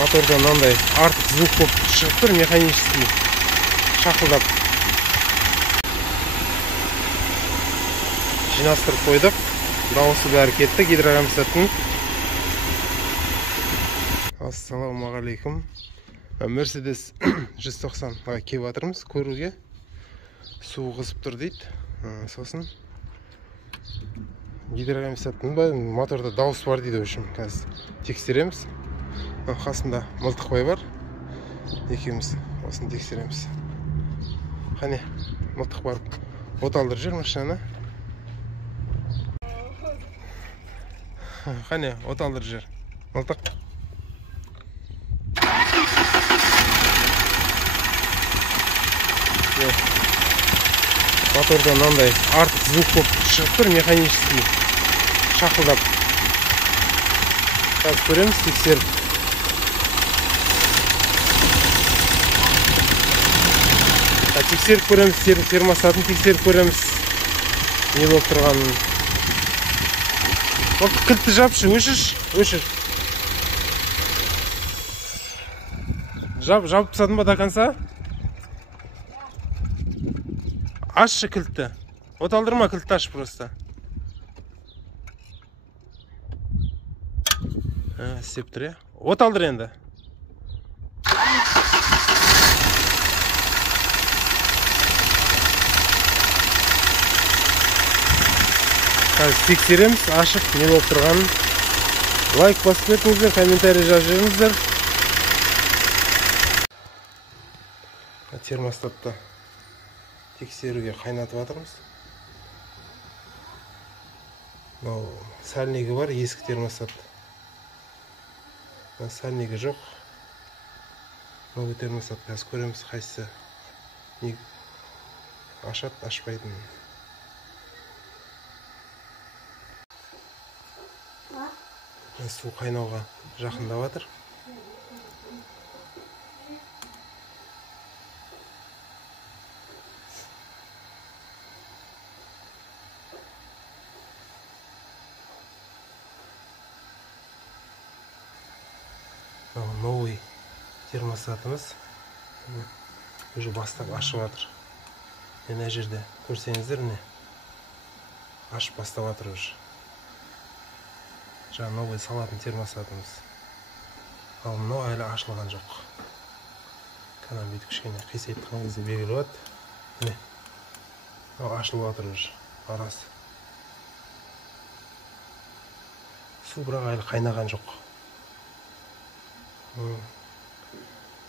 Мотордан мынандай артық звук болып шығып тұр, механический шақылдап. Жинастырып қойдық. Дауысы бәрі кетті гидрокомпенсаттың. Ассалаумағалейкум. Мерседес 190-ға келіп жатырмыз көруге. Су қызып тұр дейді. Сосын гидрокомпенсаттың моторда дауыс бар дейді. Қазір тексереміз. Қасында мылтықбай бар. Екеуміз осыны тексереміз. Қане, мылтық барып от алдырып жүр машинаны. Қане, от алдырып жүр. Мылтық. Мотордан мынандай артық звук болып шығып тұр, механический шақылдап. Қазір көреміз, тексеріп. Тексеріп көреміз, термостатын тексеріп көреміз. Не болып тұрғанын. Кілтті жапшы, өшір. Жауып тастадың ба до конца? Ашшы кілтті. От алдырма, кілтті аш просто. Істеп тұр, от алдыр енді. Қазір тексереміз, ашып не болып тұрғанын. Лайк басып кетіңіздер, комментарий жазып жүріңіздер. Термостатты тексеруге қайнатып жатырмыз. Сальнигі бар, ескі термостат. Сальнигі жоқ. Бұл термостат қазір көреміз, қайсысы ашат, ашпайтын. Су қайнауға жақындап жатыр. Новый термостатымыз уже бастап ашып жатыр. Мына жерде көрсеңіздер, міне ашып бастап жатыр уже. Жаңа новый салатын термостатымыз. Ал мынау әлі ашылған жоқ. Канал бүйтіп кішкене қисайтқан кезде белгілі болады. Міне. Ашылып жатыр уже арасы. Су бірақ әлі қайнаған жоқ.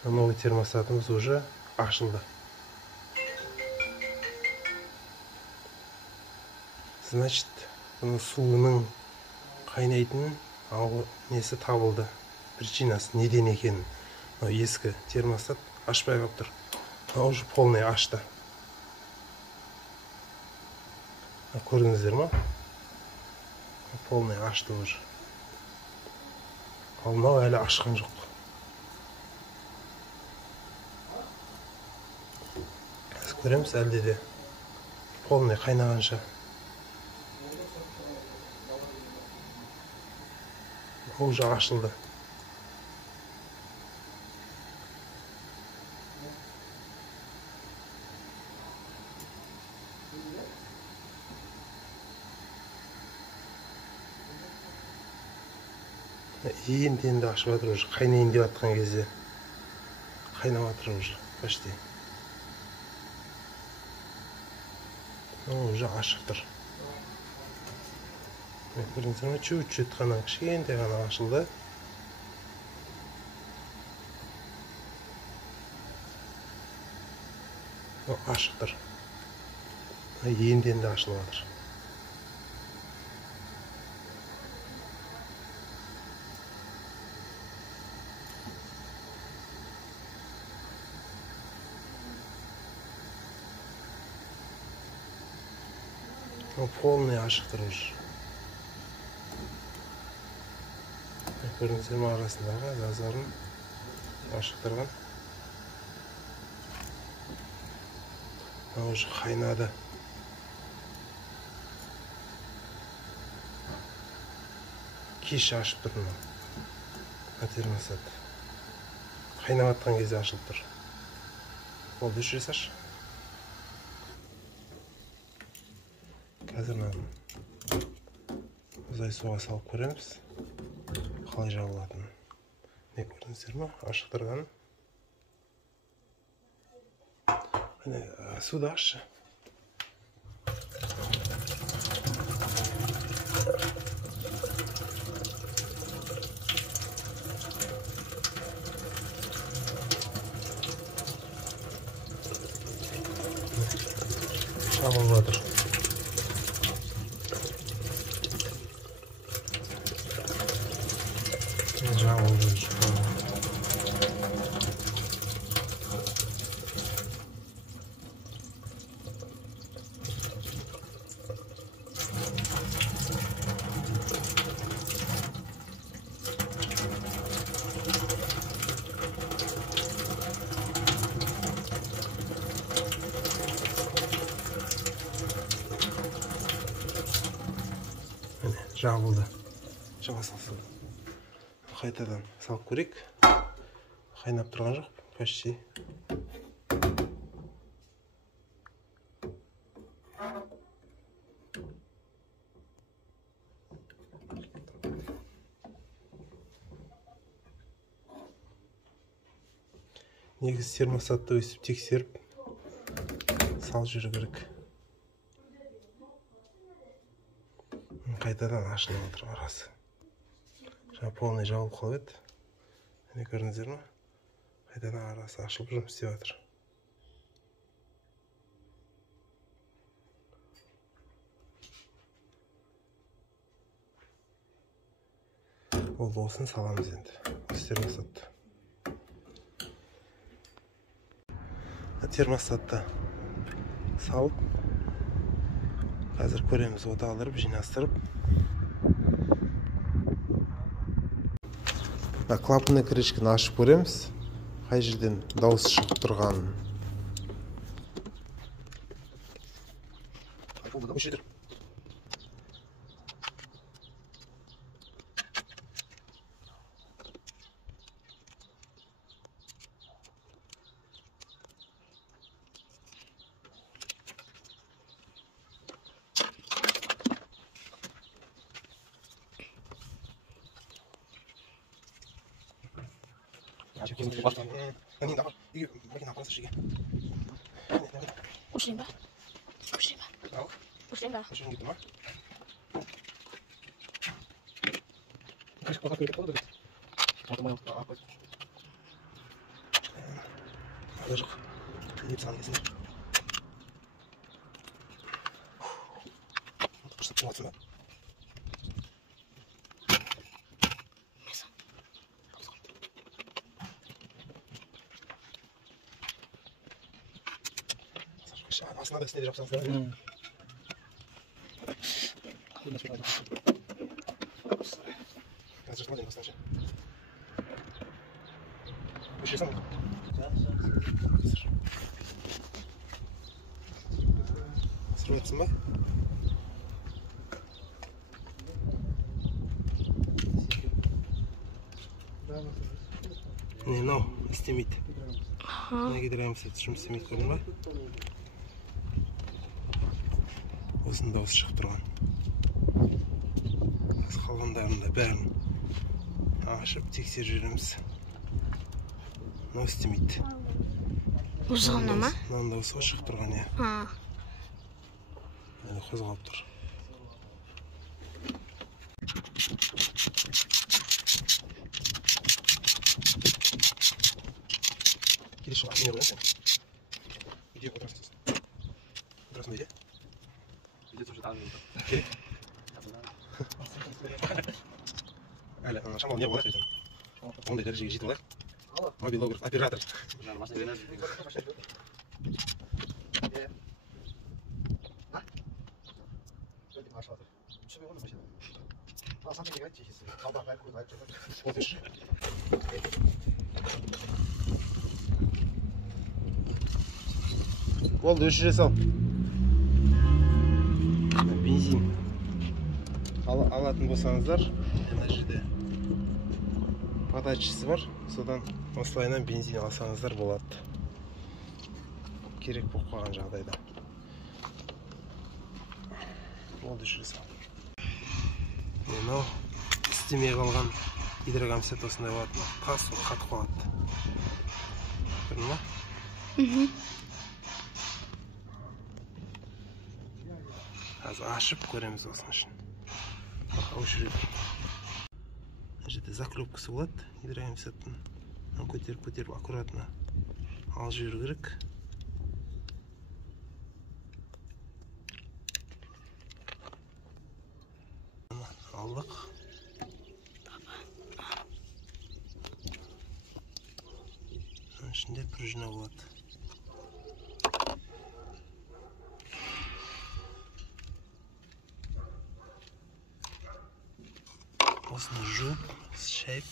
Новый термостатымыз уже ашылды. Значит, суының қайнайтын несі табылды. Причинасы неден екенін. Ескі термостат ашпай қалып тұр. Уже полный ашты. Көрдіңіздер ма? Полный ашты уже. Ал мынау әлі ашқан жоқ. Көреміз әлде де полный қайнағанша. Уже ашылды. Енді ашып жатыр уже. Қайнайын деп жатқан кезде қайнап жатыр уже. Почти. Уже ашық тұр. Көрдіңіздер ме? Чуть-чуть ғана, кішкентай ғана ашылды. Ашық тұр. Енді ашылып жатыр. Полный ашық тұр уже. Көрдіңіздер ме арасындағы зазарын ашық тұрған. Уже қайнады. Кеш ашып тұрмын. Термосат. Қайнап атқан кезде ашылып тұр. Болды, өшіре саш. Қазір мына ұзай суға салып көреміз. Қалай жабылатынын. Не көрдіңіздер ме? Ашық тұрғанын. Міне суды ашшы. Жабылып жатыр. Жабылып жүр. Жабылды. Жаба салсын. Қайтадан салып көрейік. Қайнап тұрған жоқ, почти. Негізі термосатты өстіп тексеріп салып жүру керек. Қайтадан ашылып отыр арасы. Жаңа полный жабылып қалып еді. Міне көрдіңіздер ме? Қайтадан арасы ашылып жұмыс істеп жатыр. Ол болсын, саламыз енді. Осы термосатты. Термосатты салып, қазір көреміз, оталырып, жинастырып. Клапанный крышканы ашып көреміз. Қай жерден дауыс шығып тұрғанын. Ushlayın ba. Ushlayın ba. Aslında da istediği yapsanız da. Hazır смотрим послушай. Еще сам. Срывается май. Не, но истемит. Ne giderimse жұмыс істемейді көрдің ба? Осының дауысы шығып тұрған. Қалғандарында бәрін ашып тексеріп жүреміз. Мынау істемейді. Осыған ма? Мынаның дауысы шығып тұрған, иә. Енді қозғалып тұр. Келесі жылға не ойлайсың? Үйде отырасың. Отырасың үйде? Үйде тұршы тағы болды. Әлі, шамал не болады өзім? Ондай дәрежеге жетіп алайық. Мобилограф, оператор. Машина берер. Болды, өшіре сал. Бензин алатын болсаңыздар, мына жерде подачасы бар. Содан осылайынан бензин алсаңыздар болады. Керек болып қалған жағдайда. Болды жүрсі. Мынау істемей қалған гидрокомсет осындай болады. Тас қатып қалады. Көрдің ба? Қазір ашып көреміз осының үшін. Өшіріп. Мына жерде заклепкасы болады гидрокомсеттің. Көтеріп аккуратно алып жіберу керек. Алдық. Ішінде пружина болады. Осыны жуып, шайып,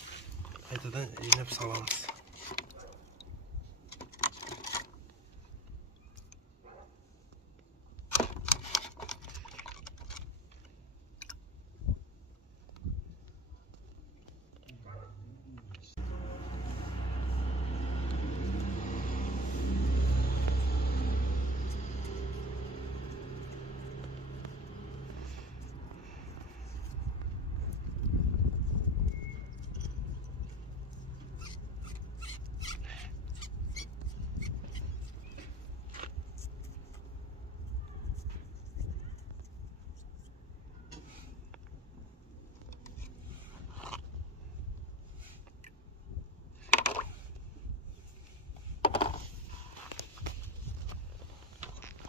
қайтадан жинап саламыз.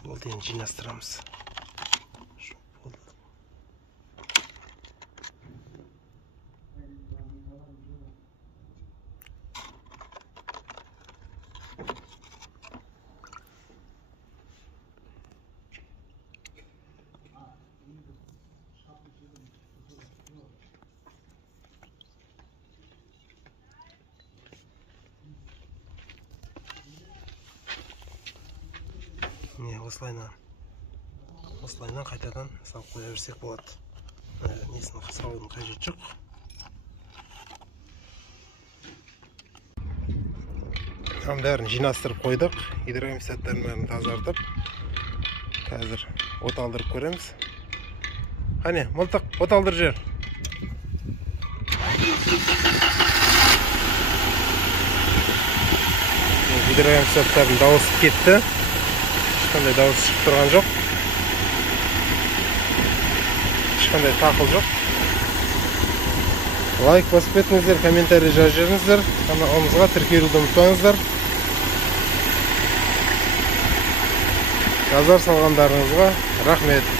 Болды, енді жинастырамыз. Осылайынан қайтадан салып қоя берсек болады. Несін салудың қажеті жоқ. Бәрін жинастырып қойдық. Гидрокомсеттерін бәрін тазартып. Қазір от алдырып көреміз. Қане, мылтық, от алдыр жер. Гидрокомсеттердің дауысы кетті. Ешқандай дауыс шығып тұрған жоқ. Ешқандай тақыл жоқ. Лайк басып кетіңіздер, комментарий жазып жіберіңіздер. Каналымызға тіркелуді ұмытпаңыздар. Назар салғандарыңызға рахмет.